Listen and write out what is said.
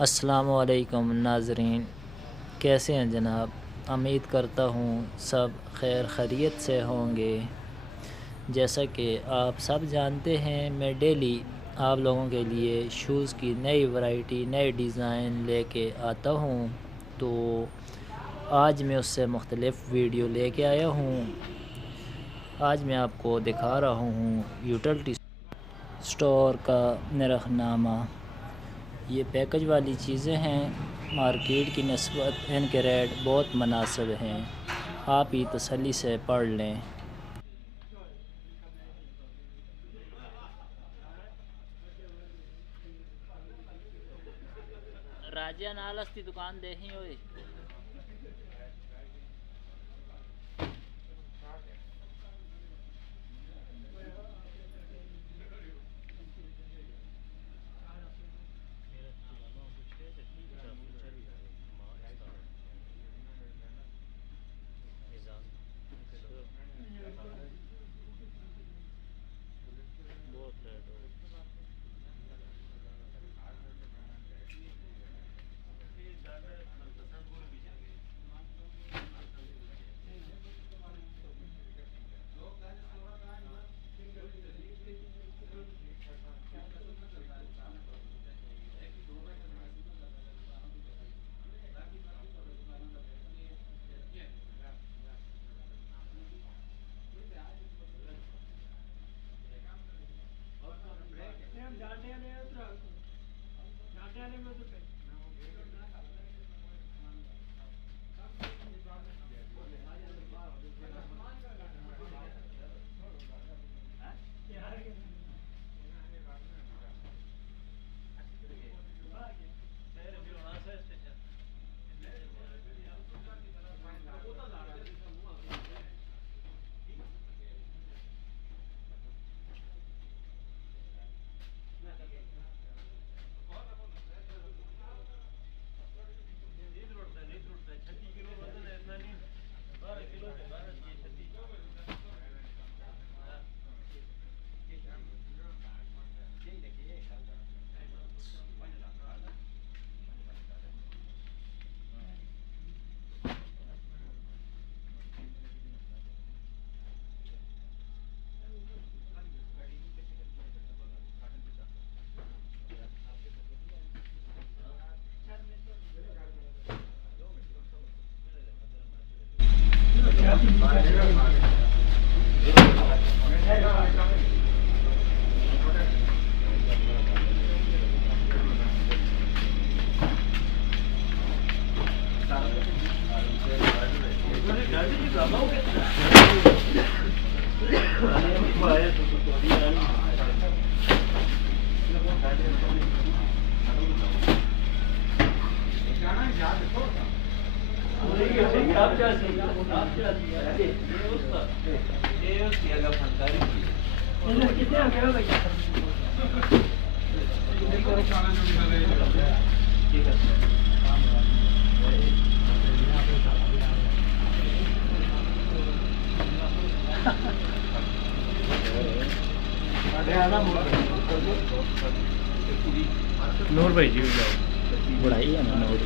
अस्सलामुअलैकुम नाज़रीन, कैसे हैं जनाब। उम्मीद करता हूँ सब खैर खैरियत से होंगे। जैसा कि आप सब जानते हैं, मैं डेली आप लोगों के लिए शूज़ की नई वैरायटी, नए डिज़ाइन लेके आता हूँ। तो आज मैं उससे मुख्तलिफ़ वीडियो लेके आया हूँ। आज मैं आपको दिखा रहा हूँ यूटिलिटी स्टोर का निरखनामा। ये पैकेज वाली चीज़ें हैं, मार्केट की नस्बत इनके रेट बहुत मुनासिब हैं। आप ही तसल्ली से पढ़ लें। राजिया नालस की दुकान देखी हुई। नूर भाई जी भी जाओ बढ़ाई है ना नोट